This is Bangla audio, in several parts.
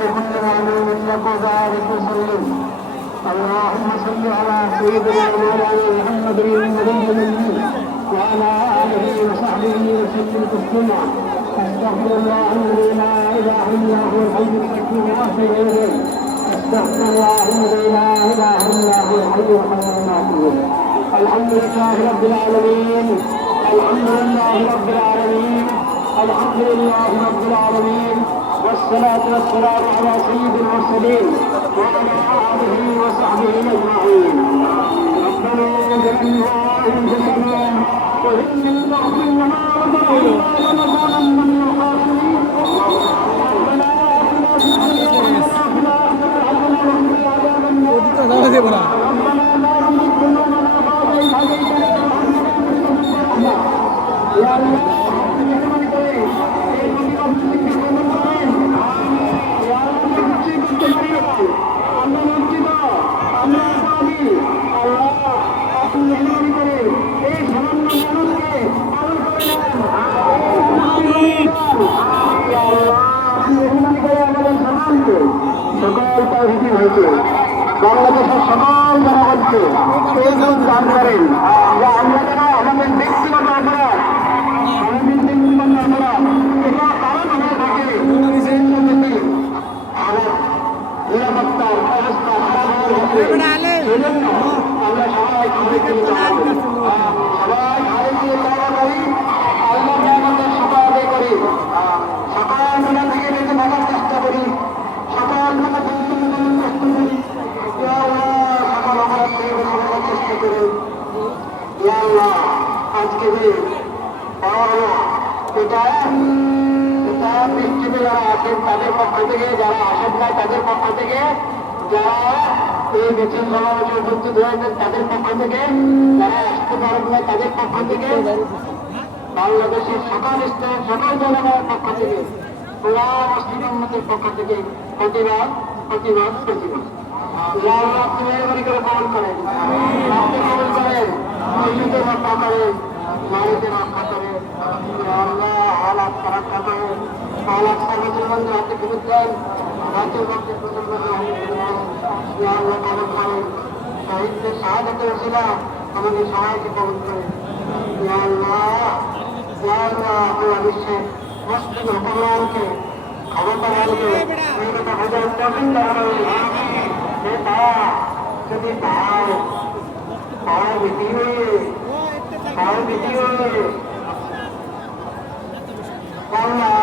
بكل معلوم لك وبارك وسلم. اللهم صل على سيدنا مولانا محمد النبي الأمي وعلى آله وصحبه وسلم تسليما. أستغفر الله الذي لا إله إلا هو الحي القيوم وأتوب إليه. أستغفر الله الذي لا إله إلا هو الحي القيوم. الحمد لله رب العالمين. الحمد لله رب العالمين. الحمد لله رب العالمين. والصلاة والسلام على سيد المرسلين وعلى آله وصحبه أجمعين. ربنا ظلمنا أنفسنا وإن لم تغفر لنا وترحمنا لنكونن من الخاسرين. ربنا آتنا في الدنيا حسنة وفي الآخرة حسنة وقنا عذاب النار. ربنا لا تزغ قلوبنا بعد إذ هديتنا يا الله বাংলাদেশের সকল জনগণকে দান করেন যে আমরা যেন আমাদের ব্যক্তিগত অপরাধ আমাদের ব্যক্তিগত অপরাধ এটা কারণ হয়ে থাকে আমার নিরাপত্তার ব্যবস্থা সেজন্য আমরা সবাই সবাই ঘরে গিয়ে দোয়া করি, আল্লাহ আমাদের সেবা আদায় করি, সকাল বেলা থেকে বেঁচে থাকার চেষ্টা করি, সকাল বেলা থেকে সকল অপরাধ থেকে বেঁচে থাকার চেষ্টা করি। আজকে যে এটা বৃষ্টিতে যারা আসেন তাদের পক্ষ থেকে, যারা আসেন না তাদের পক্ষ থেকে, যারা এই মিছিল সমাবেশে উপস্থিত হয়েছেন তাদের পক্ষ থেকে, যারা আসতে পারেন না তাদের পক্ষ থেকে, বাংলাদেশের সকল স্তরের সকল জনগণের পক্ষ থেকে, পুরা মুসলিম উম্মতের পক্ষ থেকে প্রতিবাদ প্রতিবাদ প্রতিবাদ। আপনি মেহরবানি করে কবল করেন, আপনি কবল করেন, মসজিদে রক্ষা করেন, নারীদের রক্ষা করেন, আল্লাহ হালাত রক্ষা করেন, হালাত মুসলমানদের হাতে ফেরত দেন, রাজ্যের মধ্যে মুসলমানদের হাতে ফেরত দেন, আল্লাহ কবল করেন, শহীদদের শাহাদাতের ওসিলা আমাদের সবাইকে কবল করেন। পুরা বিশ্বের মুসলিম হুকুমরানকে ক্ষমতাবানকে তারা যদি তারা ভীতি হয়ে আল্লাহ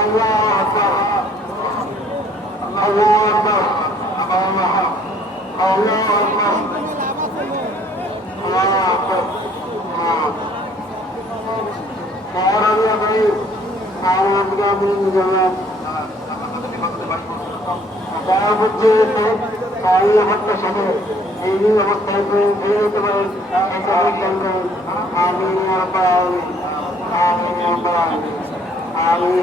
আল্লাহ আল্লাহ যারা বুঝছে নিরাপত্তার সাথে এই অবস্থায় ফিরে যেতে পারেন আমি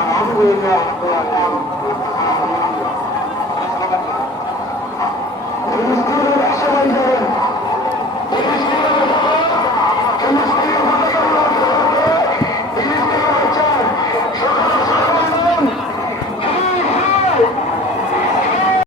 আলহামদুলিল্লাহ।